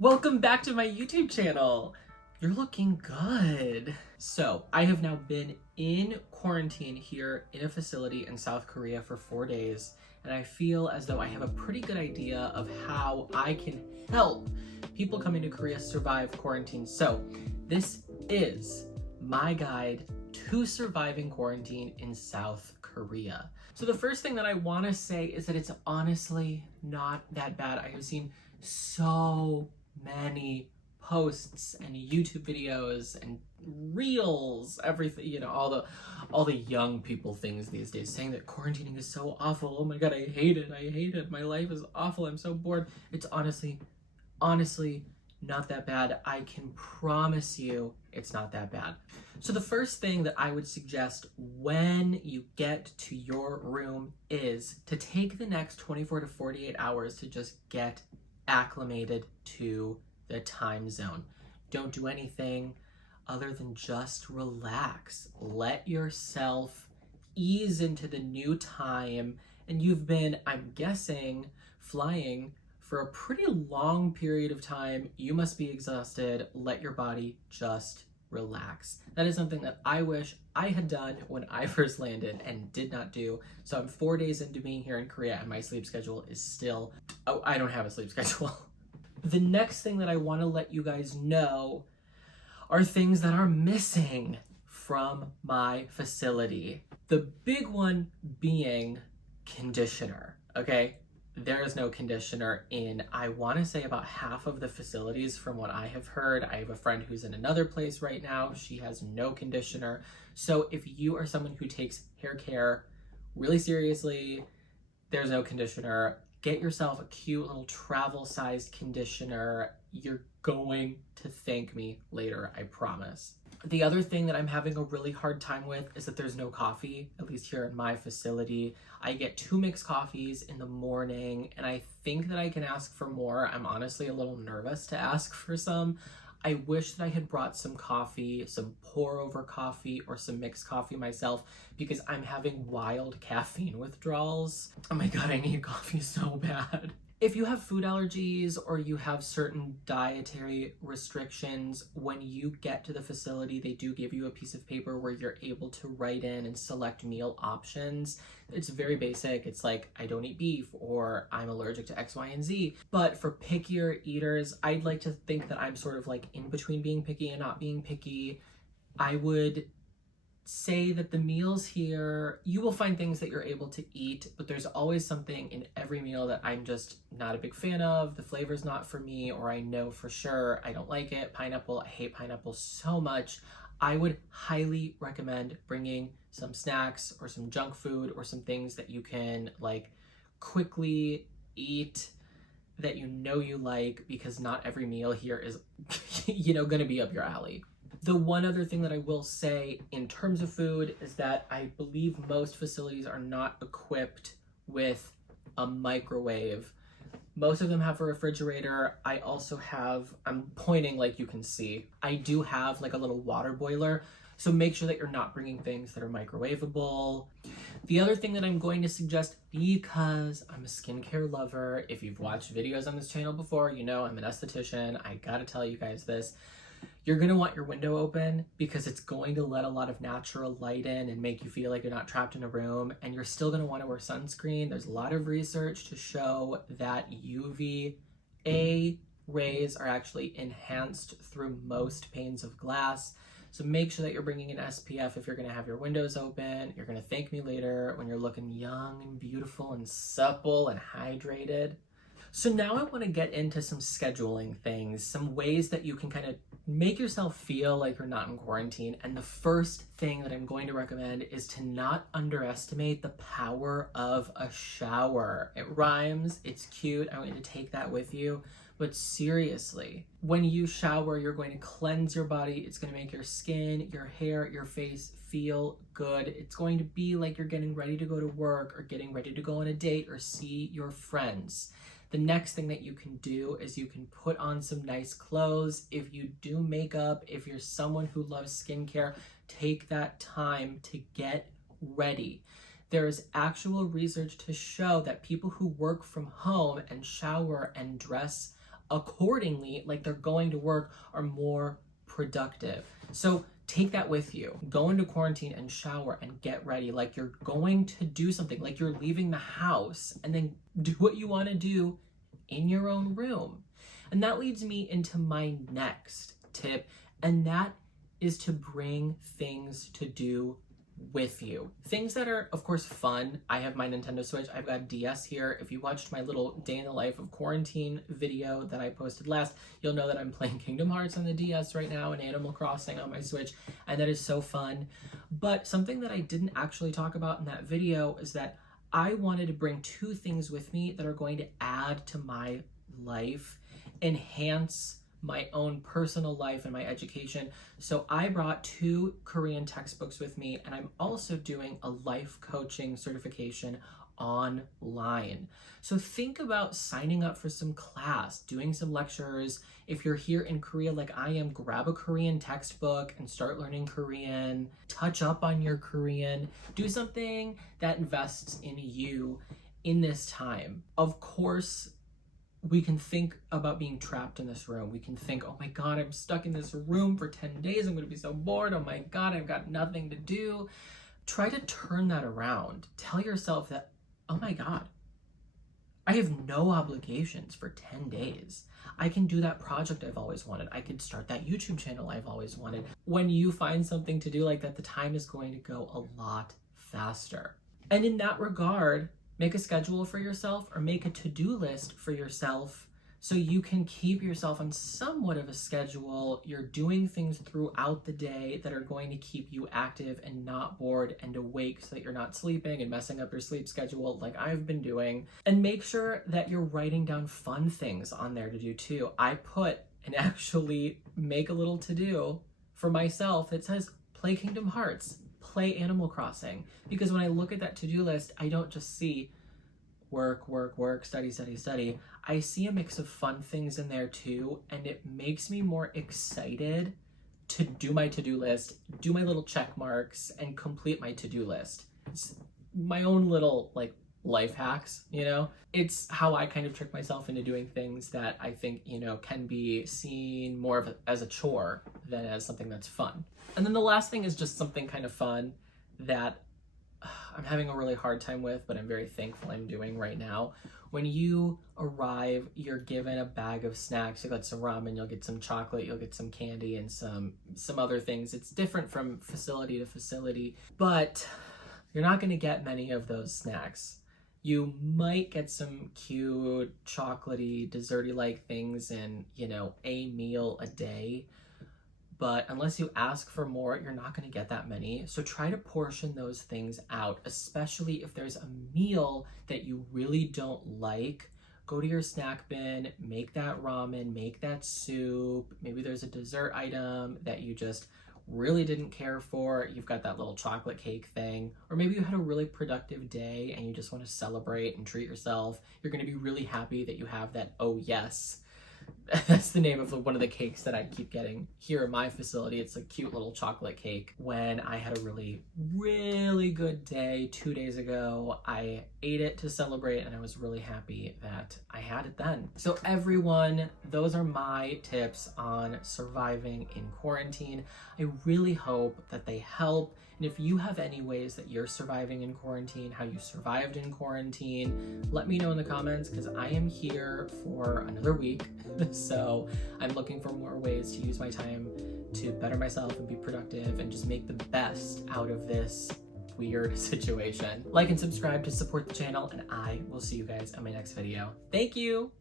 Welcome back to my YouTube channel. You're looking good. So I have now been in quarantine here in a facility in South Korea for 4 days, and I feel as though I have a pretty good idea of how I can help people coming to Korea survive quarantine. So this is my guide to surviving quarantine in South Korea. So the first thing that I want to say is that it's honestly not that bad. I have seen so many posts and YouTube videos and reels, everything, all the young people things these days saying that quarantining is so awful. Oh my god, I hate it. My life is awful. I'm so bored. It's honestly not that bad. I can promise you it's not that bad. So the first thing that I would suggest when you get to your room is to take the next 24 to 48 hours to just get acclimated to the time zone. Don't do anything other than just relax. Let yourself ease into the new time. And you've been, I'm guessing, flying for a pretty long period of time. You must be exhausted. Let your body just relax. That is something that I wish I had done when I first landed and did not do. So I'm 4 days into being here in Korea and my sleep schedule is still, I don't have a sleep schedule. The next thing that I want to let you guys know are things that are missing from my facility. The big one being conditioner, okay? There is no conditioner in, I want to say, about half of the facilities from what I have heard. I have a friend who's in another place right now. She has no conditioner. So if you are someone who takes hair care really seriously, there's no conditioner. Get yourself a cute little travel-sized conditioner. You're going to thank me later, I promise. The other thing that I'm having a really hard time with is that there's no coffee, at least here in my facility. I get 2 mixed coffees in the morning, and I think that I can ask for more. I'm honestly a little nervous to ask for some. I wish that I had brought some coffee, some pour-over coffee, or some mixed coffee myself, because I'm having wild caffeine withdrawals. Oh my god, I need coffee so bad. If you have food allergies or you have certain dietary restrictions, when you get to the facility, they do give you a piece of paper where you're able to write in and select meal options. It's very basic. It's like, I don't eat beef, or I'm allergic to X, Y, and Z. But for pickier eaters, I'd like to think that I'm sort of like in between being picky and not being picky. I would say that the meals here, you will find things that you're able to eat, but there's always something in every meal that I'm just not a big fan of. The flavor's not for me, or I know for sure I don't like it. Pineapple, I hate pineapple so much. I would highly recommend bringing some snacks or some junk food or some things that you can like quickly eat that you know you like, because not every meal here is gonna be up your alley. The one other thing that I will say in terms of food is that I believe most facilities are not equipped with a microwave. Most of them have a refrigerator. I also have, I'm pointing like you can see, I do have like a little water boiler. So make sure that you're not bringing things that are microwavable. The other thing that I'm going to suggest, because I'm a skincare lover, if you've watched videos on this channel before, you know I'm an esthetician. I gotta tell you guys this. You're gonna want your window open because it's going to let a lot of natural light in and make you feel like you're not trapped in a room, and you're still gonna wanna wear sunscreen. There's a lot of research to show that UVA rays are actually enhanced through most panes of glass. So make sure that you're bringing an SPF if you're gonna have your windows open. You're gonna thank me later when you're looking young and beautiful and supple and hydrated. So now I want to get into some scheduling things, some ways that you can kind of make yourself feel like you're not in quarantine. And the first thing that I'm going to recommend is to not underestimate the power of a shower. It rhymes, it's cute, I want you to take that with you. But seriously, when you shower, you're going to cleanse your body. It's going to make your skin, your hair, your face feel good. It's going to be like you're getting ready to go to work or getting ready to go on a date or see your friends. The next thing that you can do is you can put on some nice clothes. If you do makeup, if you're someone who loves skincare, take that time to get ready. There is actual research to show that people who work from home and shower and dress accordingly, like they're going to work, are more productive. So take that with you. Go into quarantine and shower and get ready like you're going to do something, like you're leaving the house, and then do what you want to do in your own room. And that leads me into my next tip, and that is to bring things to do with you. Things that are, of course, fun. I have my Nintendo Switch. I've got DS here. If you watched my little day in the life of quarantine video that I posted last, you'll know that I'm playing Kingdom Hearts on the DS right now and Animal Crossing on my Switch, and that is so fun. But something that I didn't actually talk about in that video is that I wanted to bring two things with me that are going to add to my life, enhance my own personal life and my education. So I brought 2 Korean textbooks with me, and I'm also doing a life coaching certification online. So think about signing up for some class, doing some lectures. If you're here in Korea like I am, grab a Korean textbook and start learning Korean. Touch up on your Korean. Do something that invests in you in this time. Of course, we can think about being trapped in this room. We can think, oh my God, I'm stuck in this room for 10 days. I'm going to be so bored. Oh my God, I've got nothing to do. Try to turn that around. Tell yourself that, oh my God, I have no obligations for 10 days. I can do that project I've always wanted. I could start that YouTube channel I've always wanted. When you find something to do like that, the time is going to go a lot faster. And in that regard, make a schedule for yourself or make a to-do list for yourself so you can keep yourself on somewhat of a schedule. You're doing things throughout the day that are going to keep you active and not bored and awake so that you're not sleeping and messing up your sleep schedule like I've been doing. And make sure that you're writing down fun things on there to do too. I put and actually make a little to-do for myself that says play Kingdom Hearts, play Animal Crossing, because when I look at that to-do list, I don't just see work, work, work, study, study, study. I see a mix of fun things in there too, and it makes me more excited to do my to-do list, do my little check marks, and complete my to-do list. It's my own little like life hacks, you know? It's how I kind of trick myself into doing things that I think, you know, can be seen more of as a chore than as something that's fun. And then the last thing is just something kind of fun that I'm having a really hard time with, but I'm very thankful I'm doing right now. When you arrive, you're given a bag of snacks. You'll get some ramen, you'll get some chocolate, you'll get some candy, and some other things. It's different from facility to facility, but you're not going to get many of those snacks. You might get some cute, chocolatey, desserty-like things in, you know, a meal a day. But unless you ask for more, you're not going to get that many. So try to portion those things out, especially if there's a meal that you really don't like. Go to your snack bin, make that ramen, make that soup. Maybe there's a dessert item that you just really didn't care for. You've got that little chocolate cake thing. Or maybe you had a really productive day and you just want to celebrate and treat yourself. You're going to be really happy that you have that oh yes. That's the name of one of the cakes that I keep getting here in my facility. It's a cute little chocolate cake. When I had a really, really good day 2 days ago, I ate it to celebrate and I was really happy that I had it then. So everyone, those are my tips on surviving in quarantine. I really hope that they help. And if you have any ways that you're surviving in quarantine, how you survived in quarantine, let me know in the comments because I am here for another week. So I'm looking for more ways to use my time to better myself and be productive and just make the best out of this weird situation. Like and subscribe to support the channel, and I will see you guys in my next video. Thank you!